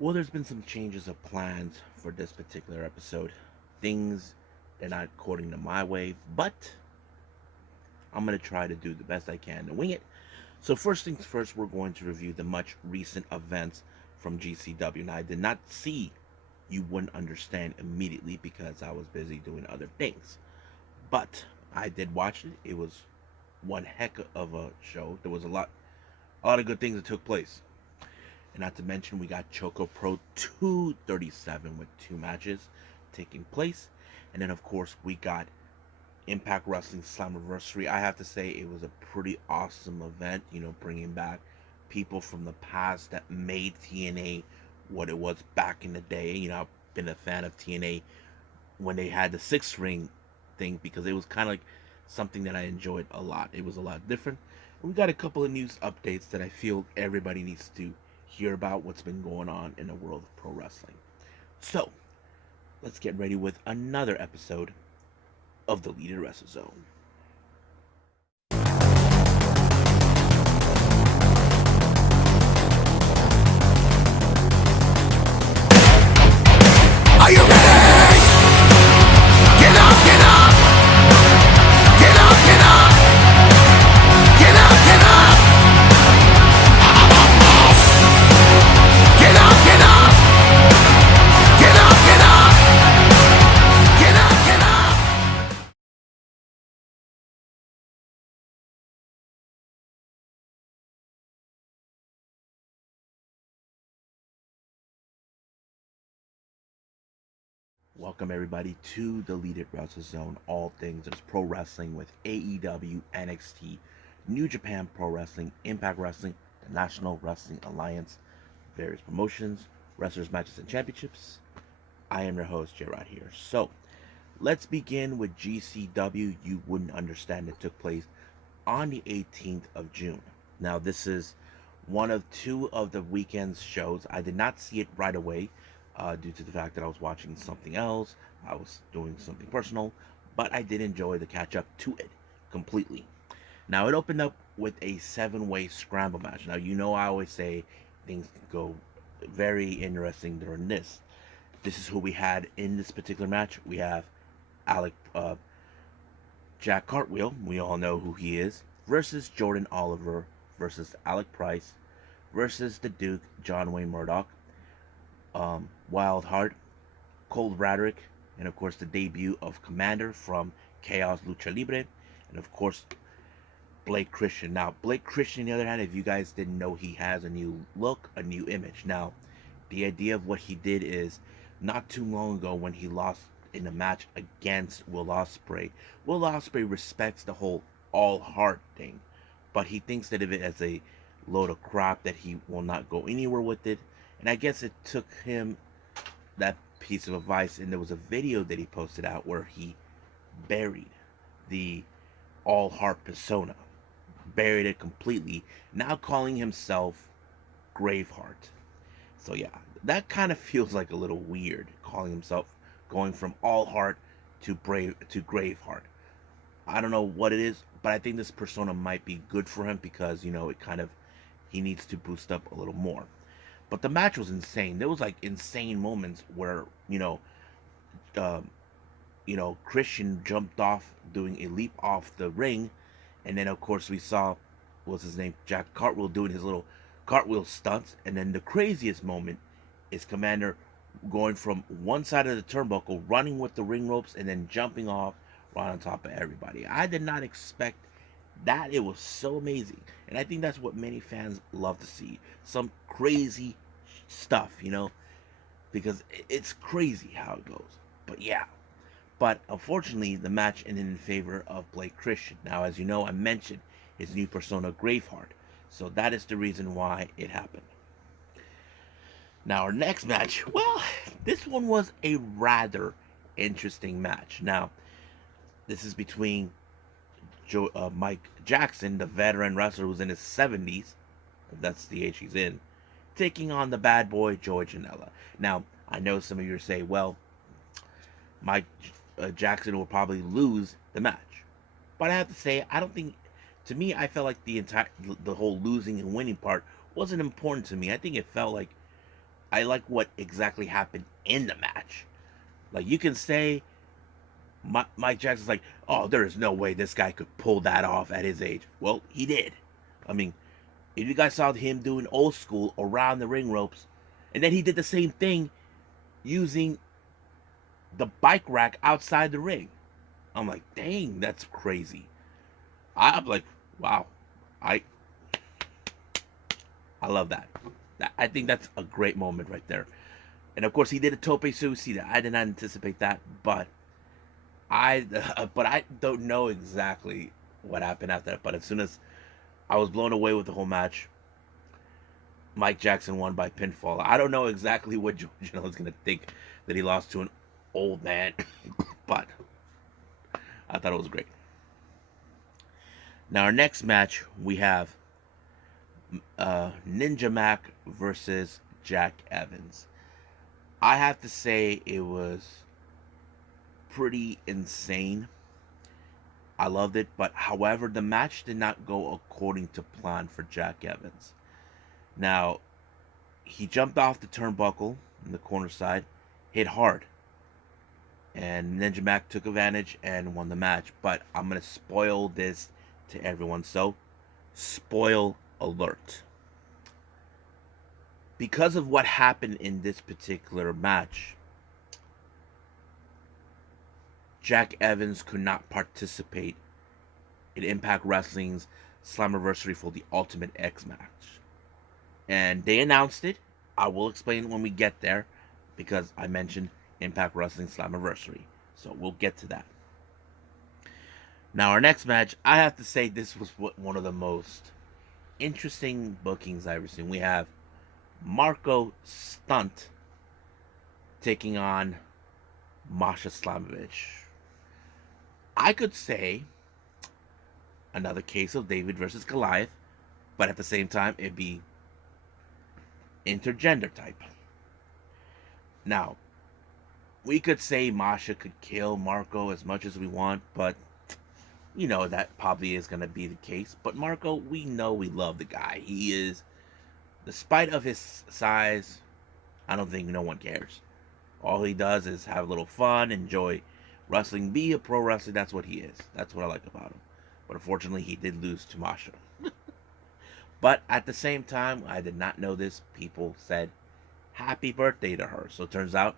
Well, there's been some changes of plans for this particular episode. Things are not according to my way, but I'm going to try to do the best I can to wing it. So, first things first, we're going to review the much recent events from GCW. Now, I did not see You Wouldn't Understand immediately because I was busy doing other things. But I did watch it. It was one heck of a show. There was a lot of good things that took place. And not to mention, we got ChocoPro 237 with two matches taking place. And then, of course, we got Impact Wrestling Slammiversary. I have to say, it was a pretty awesome event, bringing back people from the past that made TNA what it was back in the day. I've been a fan of TNA when they had the six ring thing because it was kind of like something that I enjoyed a lot. It was a lot different. We got a couple of news updates that I feel everybody needs to hear about what's been going on in the world of pro wrestling. So, let's get ready with another episode of the Leader Wrestle Zone. Are you ready? Get up, get up! Get up, get up! Get up, get up! Get up, get up! Get up, get up! Get up, get up! Welcome everybody to the Leader Wrestle Zone. All things there's pro wrestling with AEW, NXT, New Japan Pro Wrestling, Impact Wrestling, the National Wrestling Alliance, various promotions, wrestlers, matches, and championships. I am your host, J-Rod here. So, let's begin with GCW You Wouldn't Understand that took place on the 18th of June. Now, this is one of two of the weekend's shows. I did not see it right away due to the fact that I was watching something else. I was doing something personal, but I did enjoy the catch up to it completely. Now, it opened up with a seven-way scramble match. Now, I always say things go very interesting during this. This is who we had in this particular match. We have Alec Jack Cartwheel, we all know who he is, versus Jordan Oliver versus Alec Price versus the Duke, John Wayne Murdoch, Wild Heart, Cold Radrick, and of course the debut of Commander from Chaos Lucha Libre, and of course Blake Christian. Now, Blake Christian, on the other hand, if you guys didn't know, he has a new look, a new image. Now, the idea of what he did is not too long ago when he lost in a match against Will Ospreay. Will Ospreay respects the whole all heart thing, but he thinks of it as a load of crap that he will not go anywhere with it. And I guess it took him that piece of advice, and there was a video that he posted out where he buried the all heart persona, buried it completely, now calling himself Graveheart. So yeah, that kind of feels like a little weird, calling himself going from all heart to brave to Graveheart. I don't know what it is, but I think this persona might be good for him because it kind of he needs to boost up a little more. But the match was insane. There was like insane moments where um, Christian jumped off doing a leap off the ring, and then of course we saw what's his name, Jack Cartwheel doing his little cartwheel stunts, and then the craziest moment is Commander going from one side of the turnbuckle, running with the ring ropes, and then jumping off right on top of everybody. I did not expect that. It was so amazing, and I think that's what many fans love to see. Some crazy stuff, because it's crazy how it goes. But yeah, but unfortunately, the match ended in favor of Blake Christian. Now, as you know, I mentioned his new persona, Graveheart. So that is the reason why it happened. Now, our next match, well, this one was a rather interesting match. Now, this is between Mike Jackson, the veteran wrestler who's in his 70s, if that's the age he's in, taking on the bad boy, Joey Janela. Now, I know some of you say, well, Mike Jackson will probably lose the match. But I have to say, I don't think. To me, I felt like the whole losing and winning part wasn't important to me. I think it felt like I like what exactly happened in the match. Like, you can say Mike Jackson's like, oh, there is no way this guy could pull that off at his age. Well, he did. I mean, if you guys saw him doing old school around the ring ropes, and then he did the same thing using the bike rack outside the ring. I'm like, dang, that's crazy. I'm like, wow, I I love that. I think that's a great moment right there. And of course, he did a tope suicida. I did not anticipate that, but I but I don't know exactly what happened after that. But as soon as I was blown away with the whole match, Mike Jackson won by pinfall. I don't know exactly what Joey Janela is going to think that he lost to an old man, but I thought it was great. Now, our next match, we have Ninja Mac versus Jack Evans. I have to say it was pretty insane. I loved it, but however, the match did not go according to plan for Jack Evans. Now, he jumped off the turnbuckle in the corner side, hit hard, and Ninja Mac took advantage and won the match. But I'm going to spoil this to everyone, so spoil alert. Because of what happened in this particular match, Jack Evans could not participate in Impact Wrestling's Slammiversary for the Ultimate X match. And they announced it. I will explain when we get there, because I mentioned Impact Wrestling Slammiversary. So we'll get to that. Now, our next match, I have to say this was one of the most interesting bookings I've ever seen. We have Marco Stunt taking on Masha Slamovich. I could say another case of David versus Goliath, but at the same time, it'd be intergender type. Now, we could say Masha could kill Marco as much as we want, but you know that probably is going to be the case. But Marco, we know we love the guy. He is, despite of his size, I don't think no one cares. All he does is have a little fun, enjoy wrestling, be a pro wrestler. That's what he is. That's what I like about him. But unfortunately, he did lose to Masha. But at the same time, I did not know this. People said happy birthday to her. So it turns out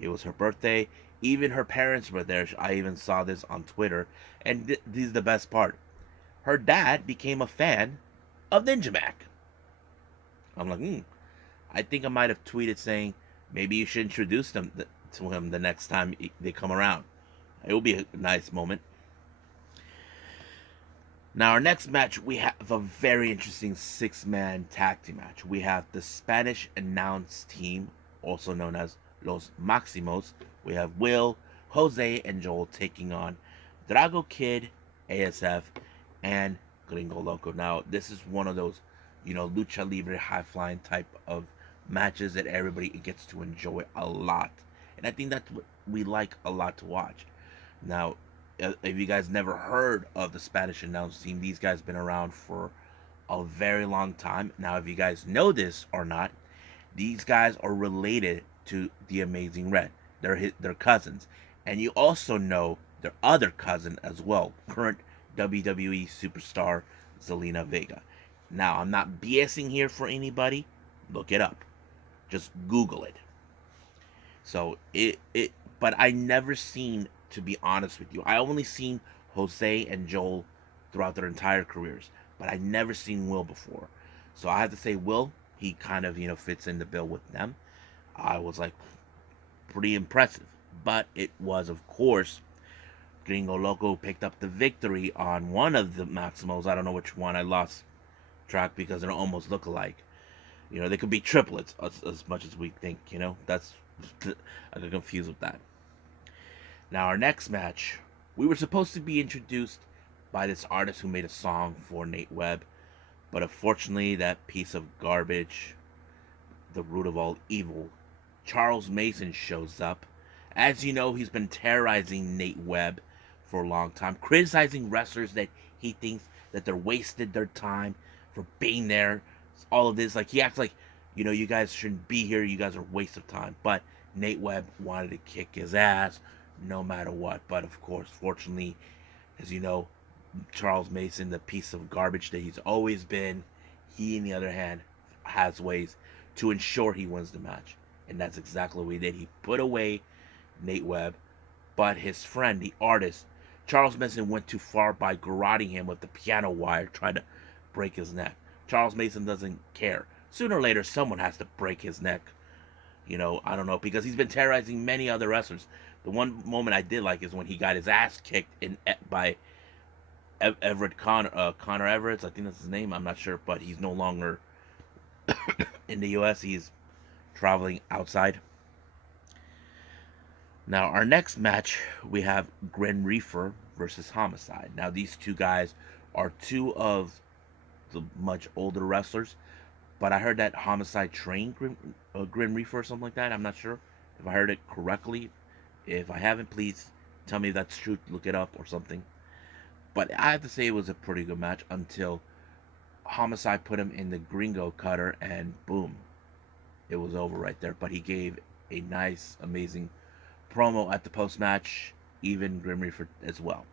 it was her birthday. Even her parents were there. I even saw this on Twitter. And this is the best part. Her dad became a fan of Ninja Mac. I'm like, I think I might have tweeted saying, maybe you should introduce them to him the next time they come around. It will be a nice moment. Now, our next match, we have a very interesting six-man tag team match. We have the Spanish announce team, also known as Los Maximos. We have Will, Jose, and Joel taking on Drago Kid, ASF, and Gringo Loco. Now, this is one of those, lucha libre high-flying type of matches that everybody gets to enjoy a lot. And I think that's what we like a lot to watch. Now, if you guys never heard of the Spanish announce team, these guys been around for a very long time. Now, if you guys know this or not, these guys are related to the Amazing Red. They're cousins. And you also know their other cousin as well, current WWE superstar Zelina Vega. Now, I'm not BSing here for anybody. Look it up. Just Google it. So but I never seen, to be honest with you, I only seen Jose and Joel throughout their entire careers, but I never seen Will before. So I have to say, Will, he kind of fits in the bill with them. I was like, pretty impressive. But it was, of course, Gringo Loco picked up the victory on one of the Maximals. I don't know which one. I lost track because they don't almost look alike. They could be triplets as much as we think. That's I get confused with that. Now, our next match, we were supposed to be introduced by this artist who made a song for Nate Webb, but unfortunately, that piece of garbage, the root of all evil, Charles Mason, shows up. As you know, he's been terrorizing Nate Webb for a long time, criticizing wrestlers that he thinks that they're wasted their time for being there. All of this, like, he acts like You guys shouldn't be here. You guys are a waste of time. But Nate Webb wanted to kick his ass no matter what. But of course, fortunately, as you know, Charles Mason, the piece of garbage that he's always been, he, on the other hand, has ways to ensure he wins the match. And that's exactly what he did. He put away Nate Webb, but his friend, the artist, Charles Mason, went too far by garroting him with the piano wire, trying to break his neck. Charles Mason doesn't care. Sooner or later, someone has to break his neck. I don't know, because he's been terrorizing many other wrestlers. The one moment I did like is when he got his ass kicked by Everett Connor Everett. I think that's his name. I'm not sure, but he's no longer in the U.S. He's traveling outside. Now, our next match, we have Gren Reefer versus Homicide. Now, these two guys are two of the much older wrestlers, but I heard that Homicide trained Gren Reefer or something like that. I'm not sure if I heard it correctly. If I haven't, please tell me if that's true. Look it up or something. But I have to say it was a pretty good match until Homicide put him in the Gringo cutter, and boom, it was over right there. But he gave a nice, amazing promo at the post match, even Grim Reaper as well.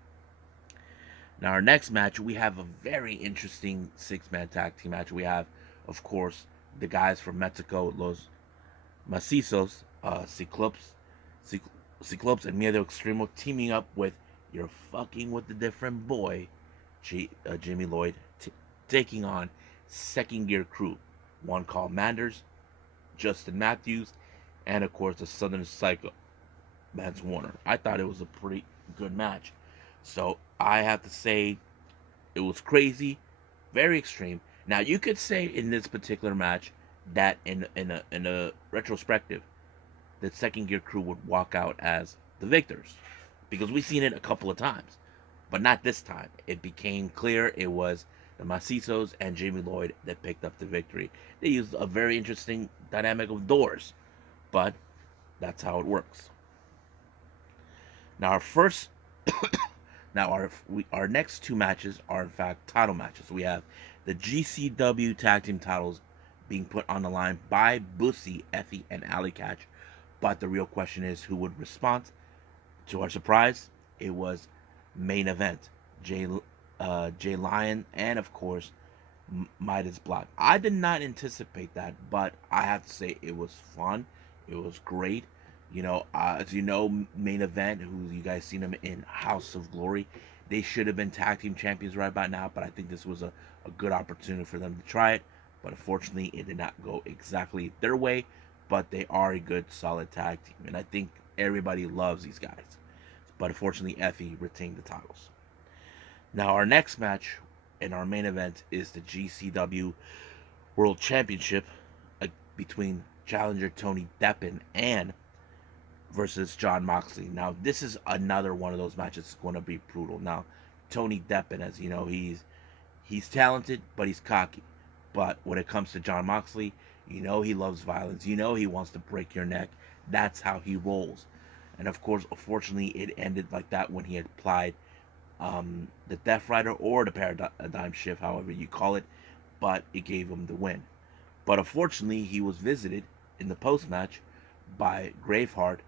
Now, our next match, we have a very interesting six-man tag team match. We have, of course, the guys from Mexico, Los Macizos, Ciclops, and Miedo Extremo teaming up with You're Fucking with the Different Boy, Jimmy Lloyd, taking on Second Gear Crew. One called Manders, Justin Matthews, and of course the Southern Psycho, Vance Warner. I thought it was a pretty good match. So I have to say it was crazy, very extreme. Now you could say in this particular match that in a retrospective, the Second Gear Crew would walk out as the victors because we've seen it a couple of times, but not this time. It became clear it was the Macizos and Jamie Lloyd that picked up the victory. They used a very interesting dynamic of doors, but that's how it works. Now our first, now our next two matches are in fact title matches. We have the GCW Tag Team titles being put on the line by Bussy, Effie, and Alley Catch. But the real question is who would respond. To our surprise, it was main event Jay Lyon and of course Midas Block. I did not anticipate that, but I have to say it was fun. It was great. As you know, main event, who you guys seen them in House of Glory, they should have been tag team champions right about now, but I think this was a good opportunity for them to try it. But unfortunately, it did not go exactly their way, but they are a good, solid tag team, and I think everybody loves these guys. But unfortunately, Effie retained the titles. Now, our next match in our main event is the GCW World Championship between challenger Tony Deppen and versus John Moxley. Now, this is another one of those matches that's going to be brutal. Now, Tony Deppen, as you know, he's talented, but he's cocky. But when it comes to John Moxley, he loves violence. He wants to break your neck. That's how he rolls. And of course, unfortunately, it ended like that when he applied the Death Rider or the Paradigm Shift, however you call it. But it gave him the win. But unfortunately, he was visited in the post match by Graveheart,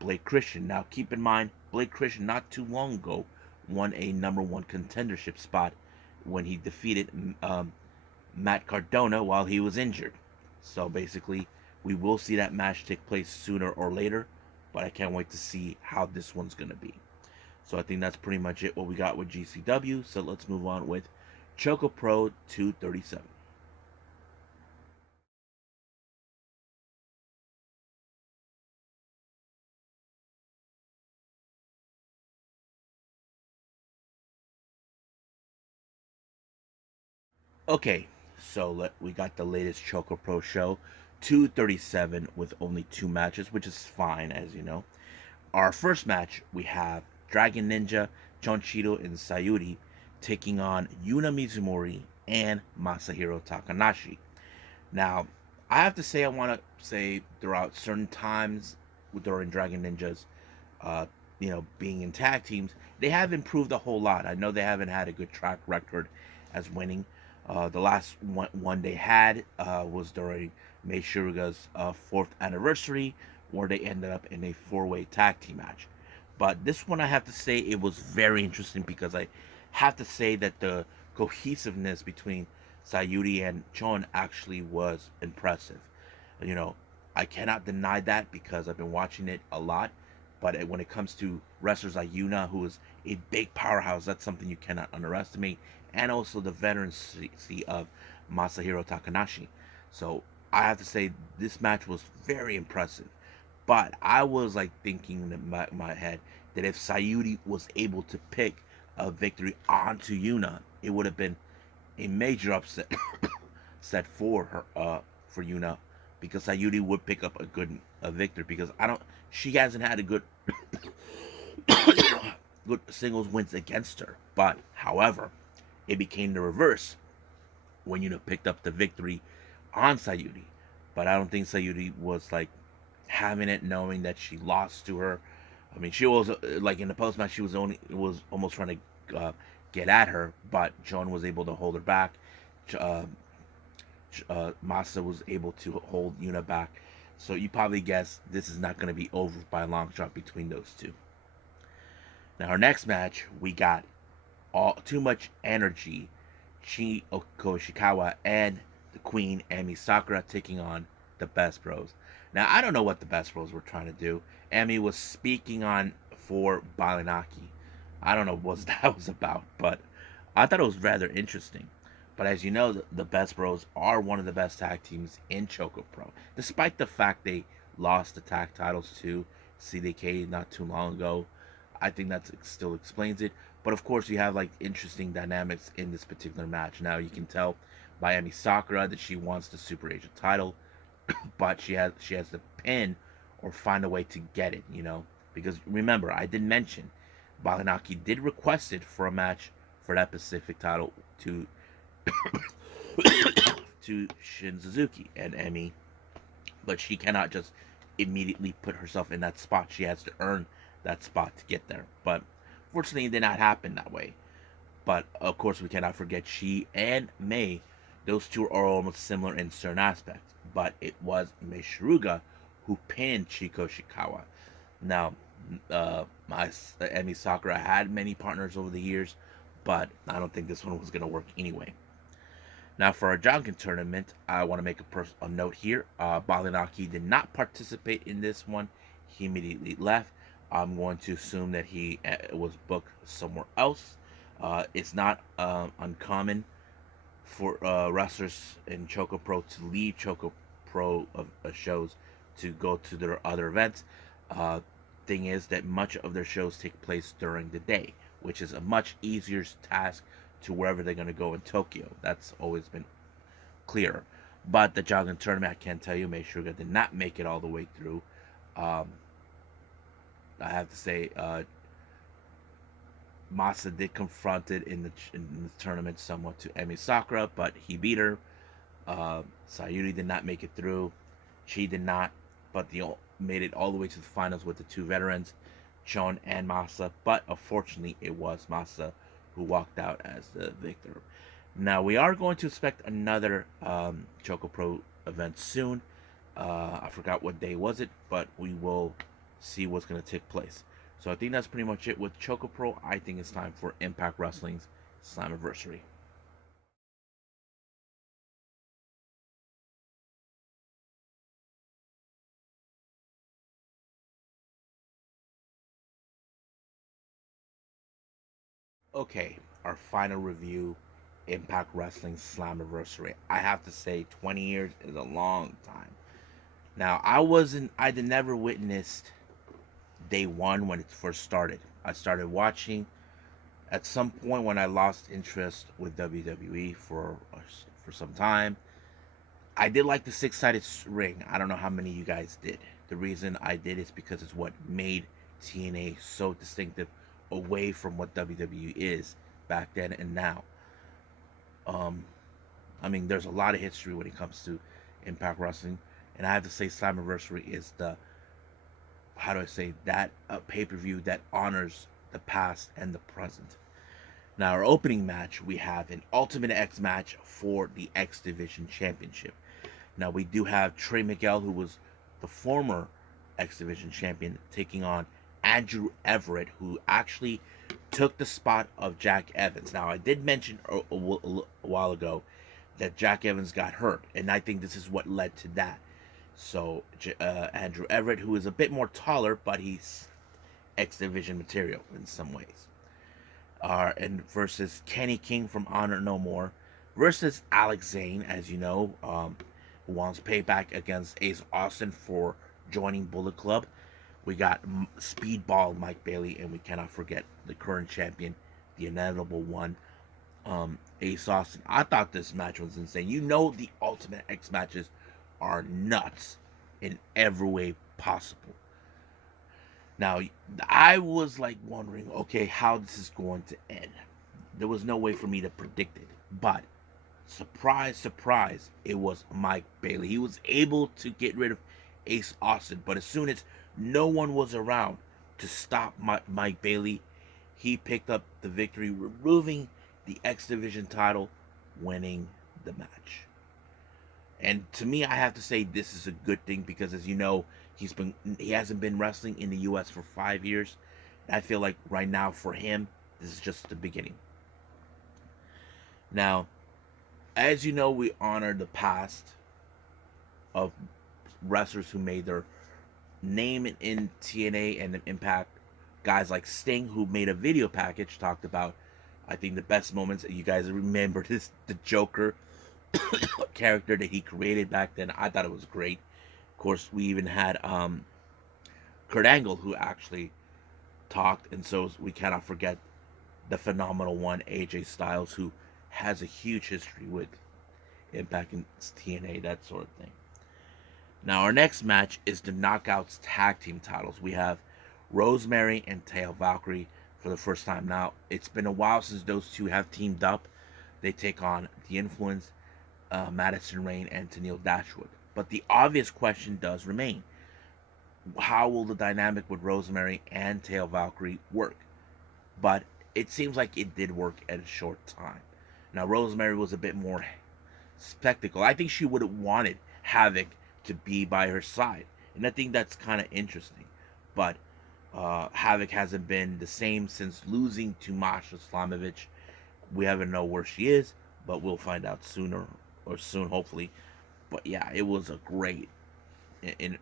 Blake Christian. Now, keep in mind, Blake Christian not too long ago won a number one contendership spot when he defeated Matt Cardona while he was injured. So basically, we will see that match take place sooner or later, but I can't wait to see how this one's going to be. So I think that's pretty much it what we got with GCW. So let's move on with ChocoPro 237. Okay, so we got the latest ChocoPro show, 237 with only two matches, which is fine, as you know. Our first match, we have Dragon Ninja, Chonchito, and Sayuri taking on Yuna Mizumori and Masahiro Takanashi. Now, I have to say, I want to say throughout certain times during Dragon Ninja's, being in tag teams, they have improved a whole lot. I know they haven't had a good track record as winning. The last one they had was during Mei Suruga's 4th anniversary, where they ended up in a 4-way tag team match. But this one, I have to say, it was very interesting because I have to say that the cohesiveness between Sayuri and Chon actually was impressive. You know, I cannot deny that because I've been watching it a lot. But when it comes to wrestlers like Yuna, who is a big powerhouse, that's something you cannot underestimate. And also the veterancy of Masahiro Takanashi. So I have to say this match was very impressive. But I was like thinking in my head that if Sayuri was able to pick a victory onto Yuna, it would have been a major upset set for her for Yuna, because Sayuri would pick up a victory, because I don't she hasn't had a good good singles wins against her. But however, it became the reverse when Yuna picked up the victory on Sayuri. But I don't think Sayuri was like having it, knowing that she lost to her. I mean, she was like in the post match, she was almost trying to get at her, but Joan was able to hold her back. Uh, Masa was able to hold Yuna back. So you probably guess this is not going to be over by a long shot between those two. Now, our next match, we got too much energy. Chiyoko Ishikawa and the Queen Ami Sakura taking on the Best Bros. Now, I don't know what the Best Bros were trying to do. Ami was speaking on for Balinaki. I don't know what that was about, but I thought it was rather interesting. But as you know, the Best Bros are one of the best tag teams in ChocoPro, despite the fact they lost the tag titles to CDK not too long ago. I think that still explains it. But of course, you have like interesting dynamics in this particular match. Now you can tell by Ami Sakura that she wants the Super Asia title, but she has to pin or find a way to get it. Because remember, I did mention Balanaki did request it for a match for that Pacific title to to Shin Suzuki and Emi, but she cannot just immediately put herself in that spot. She has to earn that spot to get there. But fortunately, it did not happen that way. But of course, we cannot forget she and May. Those two are almost similar in certain aspects. But it was Mei Shiruga who pinned Chiko Shikawa. Now, my Emi Sakura had many partners over the years, but I don't think this one was going to work anyway. Now, for our Jonkin tournament, I want to make a note here. Balinaki did not participate in this one. He immediately left. I'm going to assume that he was booked somewhere else. It's not uncommon for wrestlers in ChocoPro to leave ChocoPro shows to go to their other events. Uh, thing is that much of their shows take place during the day, which is a much easier task to wherever they're going to go in Tokyo. That's always been clearer. But the Jogging tournament, I can tell you, Mei Sugar did not make it all the way through. Um, I have to say, Masa did confront it in the tournament somewhat to Emi Sakura, but he beat her. Sayuri did not make it through. She did not, but they made it all the way to the finals with the two veterans, Chon and Masa. But unfortunately, it was Masa who walked out as the victor. Now, we are going to expect another Choco Pro event soon. I forgot what day was it, but we will see what's going to take place. So I think that's pretty much it with Choco Pro. I think it's time for Impact Wrestling's Slammiversary. Okay, our final review, Impact Wrestling Slammiversary. I have to say, 20 years is a long time. Now, I did never witnessed day one when it first started. I started watching at some point when I lost interest with WWE for some time. I did like the six-sided ring. I don't know how many of you guys did. The reason I did is because it's what made TNA so distinctive away from what WWE is back then and now. Um, I mean, there's a lot of history when it comes to Impact Wrestling, and I have to say, Slammiversary is the how do I say that pay-per-view that honors the past and the present. Now, our opening match, we have an Ultimate X match for the X Division Championship. Now we do have Trey Miguel, who was the former X Division champion, taking on Andrew Everett, who actually took the spot of Jack Evans. Now I did mention a while ago that Jack Evans got hurt, and I think this is what led to that. So Andrew Everett, who is a bit more taller, but he's X Division material in some ways, and versus Kenny King from Honor No More versus Alex Zane, as you know, who wants payback against Ace Austin for joining Bullet Club. We got Speedball Mike Bailey, and we cannot forget the current champion, the inevitable one, Ace Austin. I thought this match was insane. You know, the Ultimate X matches are nuts in every way possible. Now, I was like wondering, okay, how this is going to end. There was no way for me to predict it, but surprise, surprise, it was Mike Bailey. He was able to get rid of Ace Austin, but as soon as no one was around to stop Mike Bailey, he picked up the victory, removing the X Division title, winning the match. And to me, I have to say this is a good thing because, as you know, he hasn't been wrestling in the U.S. for 5 years. And I feel like right now for him, this is just the beginning. Now, as you know, we honor the past of wrestlers who made their name in TNA and Impact. Guys like Sting, who made a video package, talked about, I think, the best moments. You guys remember this, the Joker character that he created back then. I thought it was great. Of course, we even had Kurt Angle, who actually talked, and so we cannot forget the phenomenal one, AJ Styles, who has a huge history with Impact and TNA, that sort of thing. Now, our next match is the Knockouts Tag Team titles. We have Rosemary and Taya Valkyrie for the first time. Now, it's been a while since those two have teamed up. They take on The Influence, Madison Rayne, and Tennille Dashwood. But the obvious question does remain. How will the dynamic with Rosemary and Taya Valkyrie work? But it seems like it did work at a short time. Now, Rosemary was a bit more spectacle. I think she would have wanted Havoc to be by her side, and I think that's kind of interesting. But Havoc hasn't been the same since losing to Masha Slamovich. We haven't know where she is, but we'll find out sooner or soon, hopefully. But yeah, it was a great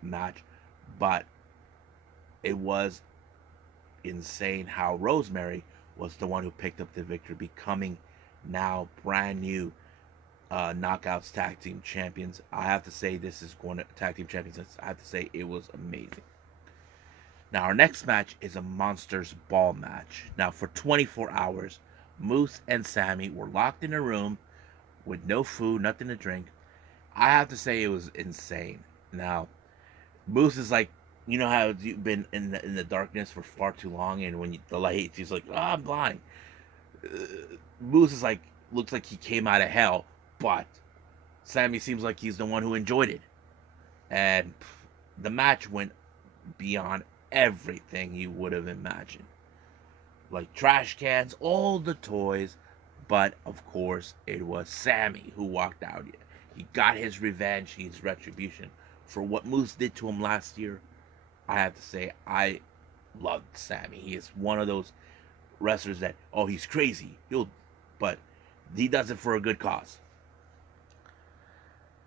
match, but it was insane how Rosemary was the one who picked up the victory, becoming now brand new Knockouts Tag Team Champions. I have to say, this is going to Tag Team Champions. I have to say, it was amazing. Now, our next match is a Monsters Ball match. Now, for 24 hours, Moose and Sammy were locked in a room with no food, nothing to drink. I have to say, it was insane. Now, Moose is like, you know how you've been in the darkness for far too long, and when the light hits, he's like, oh, I'm blind. Moose is like, looks like he came out of hell, but Sammy seems like he's the one who enjoyed it. And the match went beyond everything you would have imagined. Like trash cans, all the toys, but of course it was Sammy who walked out. He got his revenge, his retribution for what Moose did to him last year. I have to say, I loved Sammy. He is one of those wrestlers that, oh, he's crazy, but he does it for a good cause.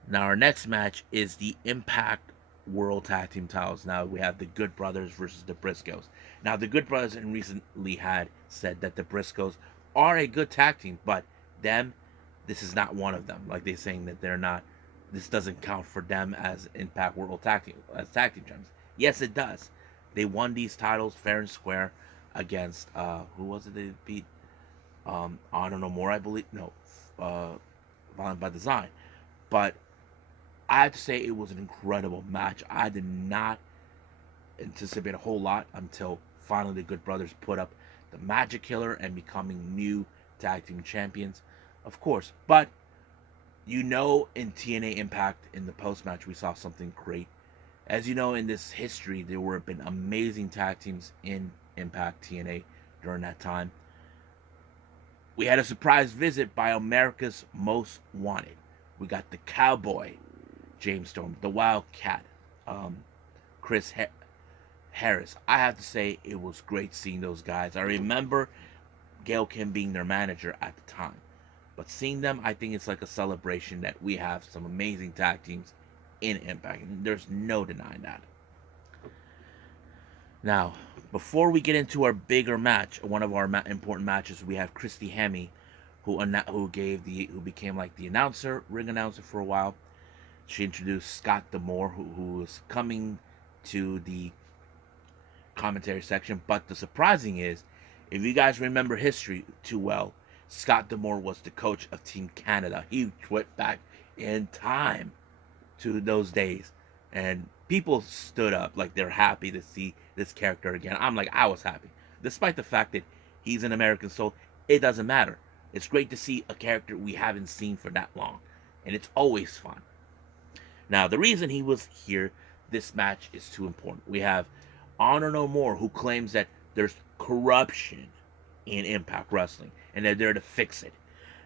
Now, our next match is the Impact World Tag Team titles. Now, we have the Good Brothers versus the Briscoes. Now, the Good Brothers recently had said that the Briscoes are a good tag team, but this is not one of them. Like, they're saying that they're not, this doesn't count for them as Impact World Tag Team, as tag team champions. Yes, it does. They won these titles fair and square against, who was it they beat? Honor No More, I believe. No, Violent by Design. But I have to say, it was an incredible match. I did not anticipate a whole lot until finally the Good Brothers put up the Magic Killer and becoming new tag team champions, of course. But you know, in TNA Impact, in the post match, we saw something great. As you know, in this history, there were been amazing tag teams in Impact TNA during that time. We had a surprise visit by America's Most Wanted. We got the Cowboy James Storm, the Wildcat, um, Chris Harris. I have to say it was great seeing those guys. I remember Gail Kim being their manager at the time. But seeing them, I think it's like a celebration that we have some amazing tag teams in Impact. And there's no denying that. Now, before we get into our bigger match, one of our important matches, we have Christy Hemme, who became like the ring announcer for a while. She introduced Scott D'Amore, who was coming to the commentary section. But the surprising is, if you guys remember history too well, Scott D'Amore was the coach of Team Canada. He went back in time to those days, and people stood up like they're happy to see this character again. I was happy, despite the fact that he's an American soul. It doesn't matter. It's great to see a character we haven't seen for that long, and it's always fun. Now, the reason he was here, this match is too important. We have Honor No More, who claims that there's corruption in Impact Wrestling, and they're there to fix it.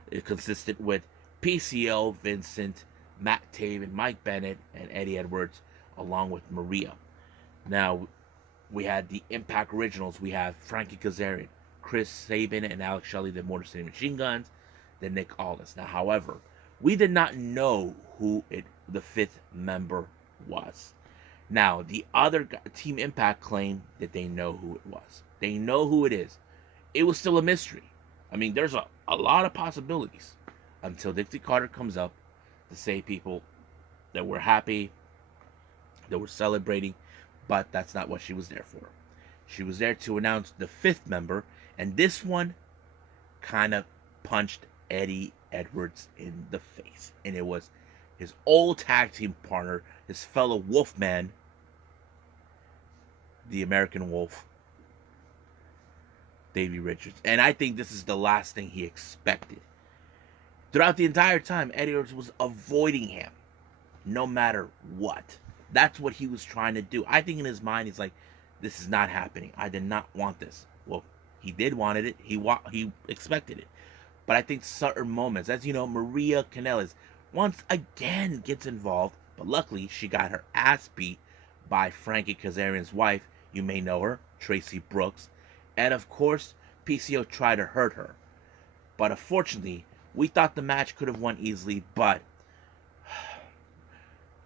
It consisted with PCO, Vincent, Matt Taven, Mike Bennett, and Eddie Edwards, along with Maria. Now, we had the Impact Originals. We have Frankie Kazarian, Chris Sabin, and Alex Shelley, the Motor City Machine Guns, then Nick Aldis. Now, however, we did not know who the fifth member was. Now, the other Team Impact claimed that they know who it was. They know who it is. It was still a mystery. I mean, there's a lot of possibilities until Dixie Carter comes up to say people that we're happy, that we're celebrating, but that's not what she was there for. She was there to announce the fifth member, and this one kind of punched Eddie Edwards in the face. And it was his old tag team partner, his fellow Wolfman, the American Wolf, Davey Richards. And I think this is the last thing he expected. Throughout the entire time, Eddie Edwards was avoiding him, no matter what. That's what he was trying to do. I think in his mind, he's like, this is not happening. I did not want this. Well, he did wanted it. He expected it. But I think certain moments, as you know, Maria Kanellis once again gets involved, but luckily she got her ass beat by Frankie Kazarian's wife. You may know her, Tracy Brooks. And of course, PCO tried to hurt her. But unfortunately, we thought the match could have won easily, but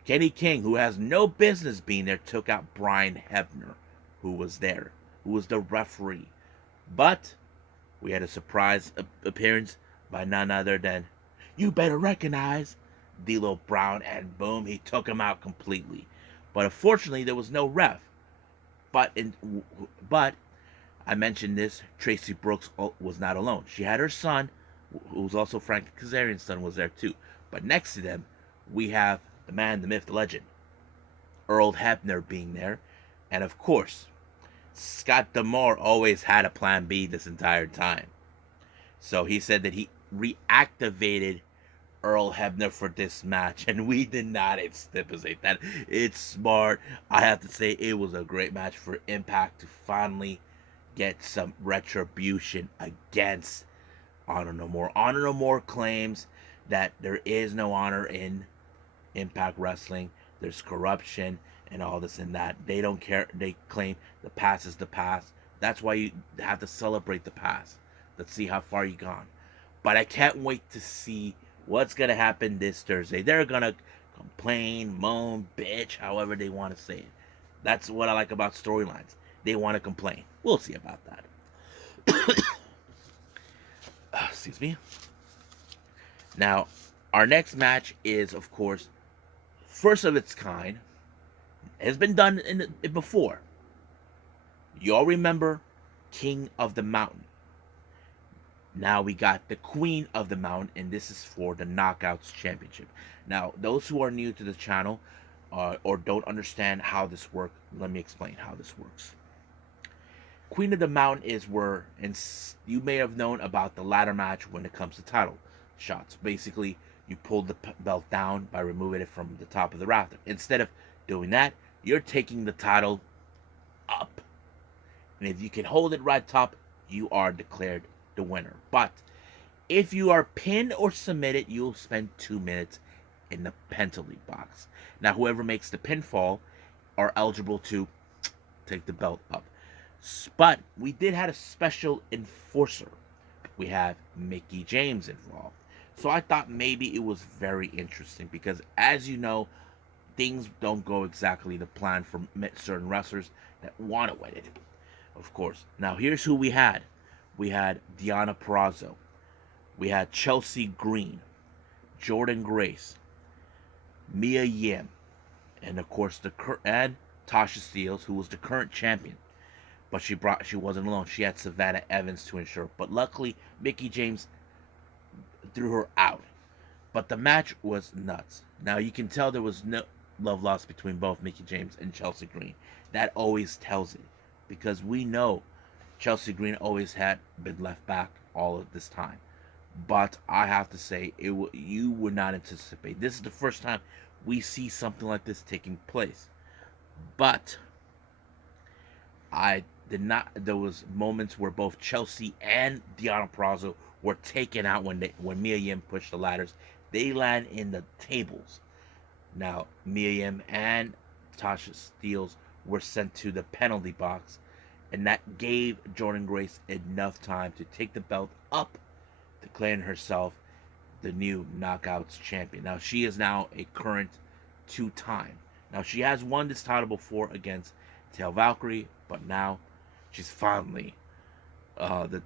Kenny King, who has no business being there, took out Brian Hebner, who was there, who was the referee. But we had a surprise appearance by none other than, you better recognize, D'Lo Brown, and boom, he took him out completely. But unfortunately, there was no ref. But I mentioned this, Tracy Brooks was not alone. She had her son, who was also Frank Kazarian's son, was there too. But next to them, we have the man, the myth, the legend, Earl Hebner being there. And of course, Scott D'Amore always had a plan B this entire time. So he said that he reactivated Earl Hebner for this match, and we did not stipulate that. It's smart. I have to say, it was a great match for Impact to finally get some retribution against Honor No More. Honor No More claims that there is no honor in Impact Wrestling. There's corruption and all this and that. They don't care. They claim the past is the past. That's why you have to celebrate the past. Let's see how far you've gone. But I can't wait to see what's going to happen this Thursday. They're going to complain, moan, bitch, however they want to say it. That's what I like about storylines. They want to complain. We'll see about that. Excuse me. Now, our next match is, of course, first of its kind. Has been done before. You all remember King of the Mountain. Now we got the Queen of the Mountain, and this is for the Knockouts Championship. Now, those who are new to the channel or don't understand how this works, let me explain how this works. Queen of the Mountain is where, and you may have known about the ladder match when it comes to title shots. Basically, you pull the belt down by removing it from the top of the rafter. Instead of doing that, you're taking the title up. And if you can hold it right top, you are declared the winner. But if you are pinned or submitted, you'll spend 2 minutes in the penalty box. Now, whoever makes the pinfall are eligible to take the belt up. But we did have a special enforcer. We have Mickie James involved. So I thought maybe it was very interesting because, as you know, things don't go exactly the plan for certain wrestlers that want to win it. Of course. Now here's who we had. We had Deonna Purrazzo. We had Chelsea Green, Jordan Grace, Mia Yim, and of course and Tasha Steelz, who was the current champion. But she wasn't alone. She had Savannah Evans to ensure. But luckily, Mickie James threw her out. But the match was nuts. Now you can tell there was no love lost between both Mickie James and Chelsea Green. That always tells it, because we know Chelsea Green always had been left back all of this time. But I have to say, you would not anticipate. This is the first time we see something like this taking place. But I did not. There was moments where both Chelsea and Deonna Purrazzo were taken out when Mia Yim pushed the ladders. They land in the tables. Now Mia Yim and Tasha Steelz were sent to the penalty box, and that gave Jordan Grace enough time to take the belt up, declaring herself the new Knockouts champion. Now she is now a current 2-time. Now she has won this title before against Tail Valkyrie, but now she's finally the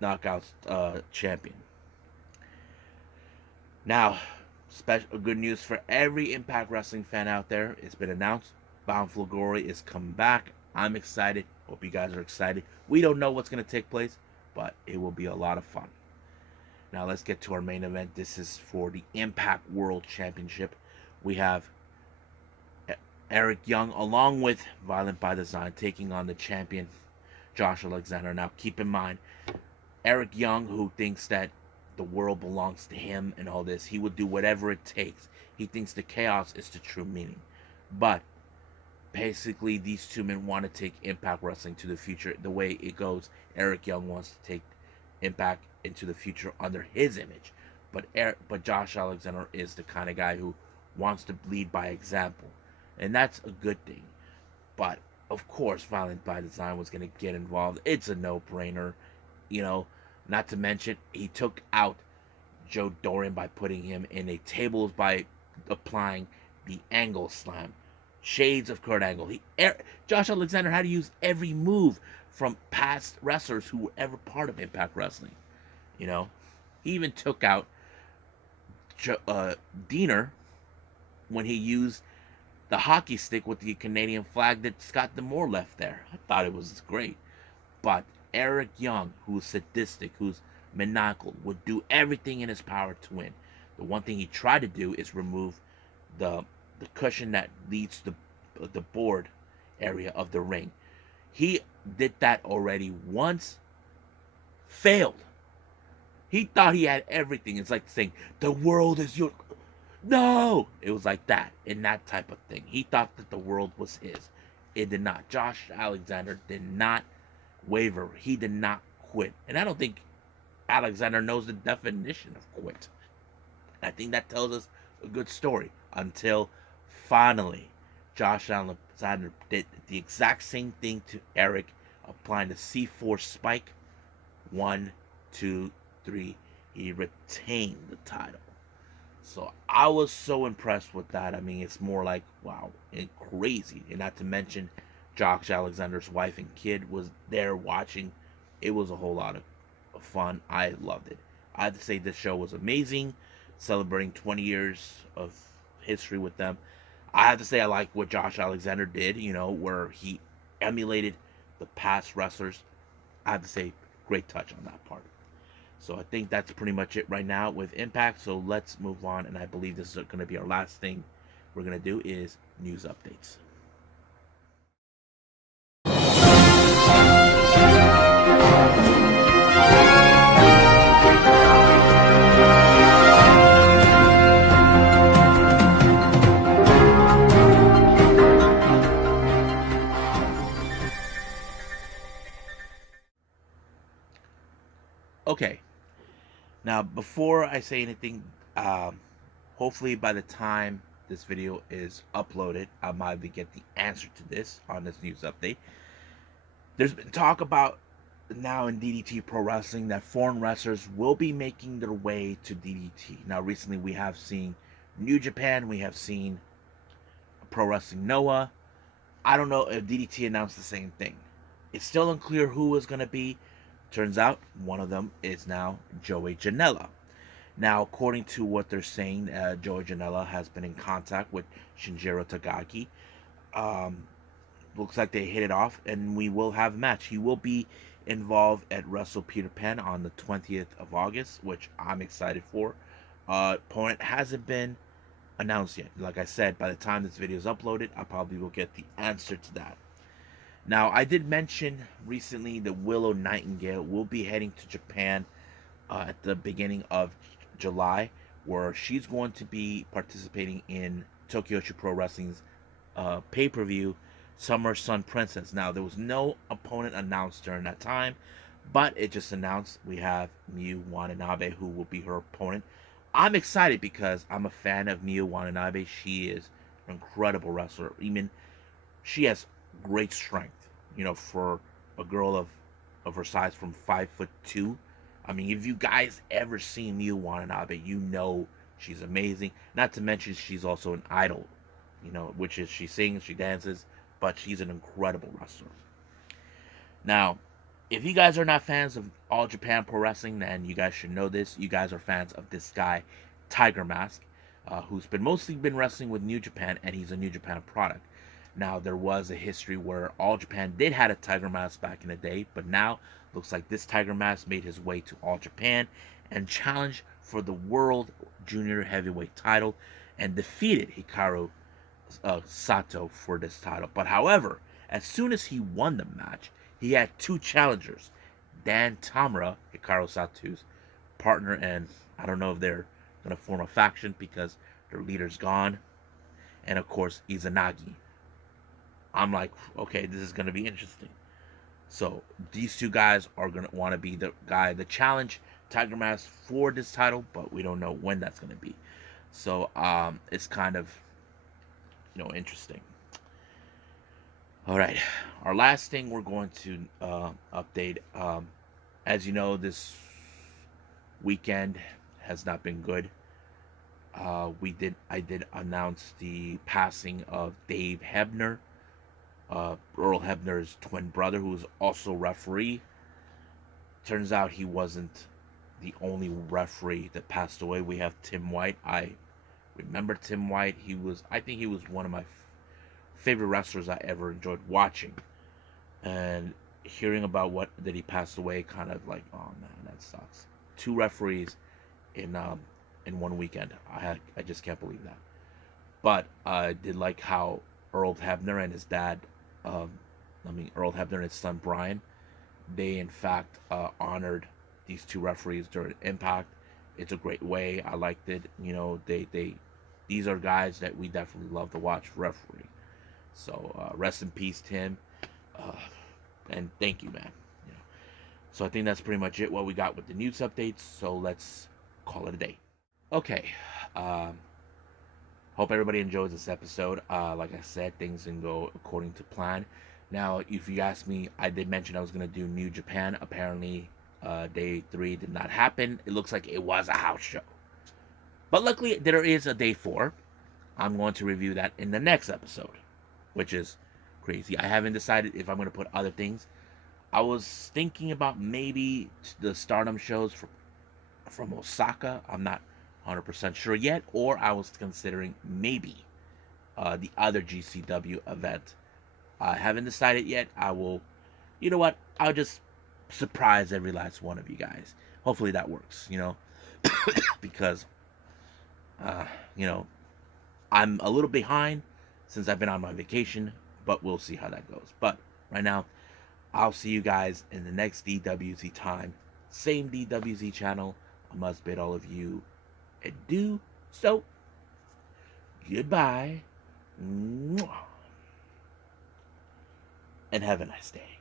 Knockouts champion. Now, special good news for every Impact Wrestling fan out there. It's been announced. Bound for Glory is coming back. I'm excited. Hope you guys are excited. We don't know what's going to take place, but it will be a lot of fun. Now let's get to our main event. This is for the Impact World Championship. We have Eric Young along with Violent by Design taking on the champion Josh Alexander. Now keep in mind, Eric Young, who thinks that the world belongs to him and all this, he would do whatever it takes. He thinks the chaos is the true meaning. But basically, these two men want to take Impact Wrestling to the future. The way it goes, Eric Young wants to take Impact into the future under his image. But Josh Alexander is the kind of guy who wants to lead by example. And that's a good thing. But, of course, Violent by Design was going to get involved. It's a no-brainer. You know, not to mention, he took out Joe Doran by putting him in a tables by applying the angle slam. Shades of Kurt Angle. Josh Alexander had to use every move from past wrestlers who were ever part of Impact Wrestling. You know, he even took out Diener when he used the hockey stick with the Canadian flag that Scott D'Amore left there. I thought it was great. But Eric Young, who's sadistic, who's maniacal, would do everything in his power to win. The one thing he tried to do is remove the cushion that leads to the board area of the ring. He did that already once, failed. He thought he had everything. It's like saying, the world is your... No! It was like that, in that type of thing. He thought that the world was his. It did not. Josh Alexander did not waver. He did not quit. And I don't think Alexander knows the definition of quit. I think that tells us a good story. Until finally, Josh Alexander did the exact same thing to Eric, applying the C4 spike. 1, 2, 3. He retained the title. So I was so impressed with that. I mean, it's more like, wow, and crazy. And not to mention, Josh Alexander's wife and kid was there watching. It was a whole lot of fun. I loved it. I have to say this show was amazing, celebrating 20 years of history with them. I have to say I like what Josh Alexander did, you know, where he emulated the past wrestlers. I have to say, great touch on that part. So I think that's pretty much it right now with Impact. So let's move on, and I believe this is going to be our last thing we're going to do is news updates. Okay. Now, before I say anything, Hopefully by the time this video is uploaded, I might be get the answer to this on this news update. There's been talk about now in DDT Pro Wrestling that foreign wrestlers will be making their way to DDT. Now recently we have seen New Japan, we have seen Pro Wrestling Noah. I don't know if DDT announced the same thing. It's still unclear who is going to be. Turns out one of them is now Joey Janela. Now, according to what they're saying, Joey Janela has been in contact with Shinjiro Tagaki. Looks like they hit it off, and we will have a match. He will be involved at Wrestle Peter Pan on the 20th of August, which I'm excited for. Opponent hasn't been announced yet. Like I said, by the time this video is uploaded, I probably will get the answer to that. Now, I did mention recently that Willow Nightingale will be heading to Japan at the beginning of July, where she's going to be participating in Tokyo Pro Wrestling's pay-per-view Summer Sun Princess. Now, there was no opponent announced during that time, but it just announced we have Miyu Watanabe, who will be her opponent. I'm excited because I'm a fan of Miyu Watanabe. She is an incredible wrestler. Even she has great strength, for a girl of her size, from 5'2". I mean, if you guys ever seen Miyu Watanabe, you know she's amazing. Not to mention she's also an idol, which is she sings, she dances, but she's an incredible wrestler. Now, if you guys are not fans of All Japan Pro Wrestling, then you guys should know this. You guys are fans of this guy, Tiger Mask, who's mostly been wrestling with New Japan, and he's a New Japan product. Now, there was a history where All Japan did have a Tiger Mask back in the day, but now looks like this Tiger Mask made his way to All Japan and challenged for the World Junior Heavyweight title and defeated Hikaru Sato for this title. But however, as soon as he won the match, he had two challengers. Dan Tamura, Hikaru Sato's partner, and I don't know if they're going to form a faction because their leader's gone. And of course, Izanagi. I'm like, okay, this is going to be interesting. So these two guys are going to want to be the challenge Tiger Mask for this title, but we don't know when that's going to be. So it's kind of, interesting. All right, our last thing we're going to update. As you know, this weekend has not been good. I did announce the passing of Dave Hebner. Earl Hebner's twin brother, who was also referee. Turns out he wasn't the only referee that passed away. We have Tim White. I remember Tim White. I think he was one of my favorite wrestlers I ever enjoyed watching. And hearing about that he passed away, kind of like, oh man, that sucks. 2 referees in one weekend. I just can't believe that. But I did like how Earl Hebner and his dad, Earl Hebner and his son Brian, they in fact honored these 2 referees during Impact. It's a great way. I liked it. These are guys that we definitely love to watch referee. So rest in peace, Tim, and thank you, man. So I think that's pretty much it. What we got with the news updates. So let's call it a day. Okay. Hope everybody enjoys this episode. Like I said, things didn't go according to plan. Now, if you ask me, I did mention I was going to do New Japan. Apparently, day 3 did not happen. It looks like it was a house show. But luckily, there is a day 4. I'm going to review that in the next episode, which is crazy. I haven't decided if I'm going to put other things. I was thinking about maybe the Stardom shows from Osaka. I'm not 100% sure yet, or I was considering maybe the other GCW event. I haven't decided yet. I will, you know what? I'll just surprise every last one of you guys. Hopefully that works, because, I'm a little behind since I've been on my vacation, but we'll see how that goes. But right now, I'll see you guys in the next DWZ time. Same DWZ channel. I must bid all of you adieu. So, goodbye. And have a nice day.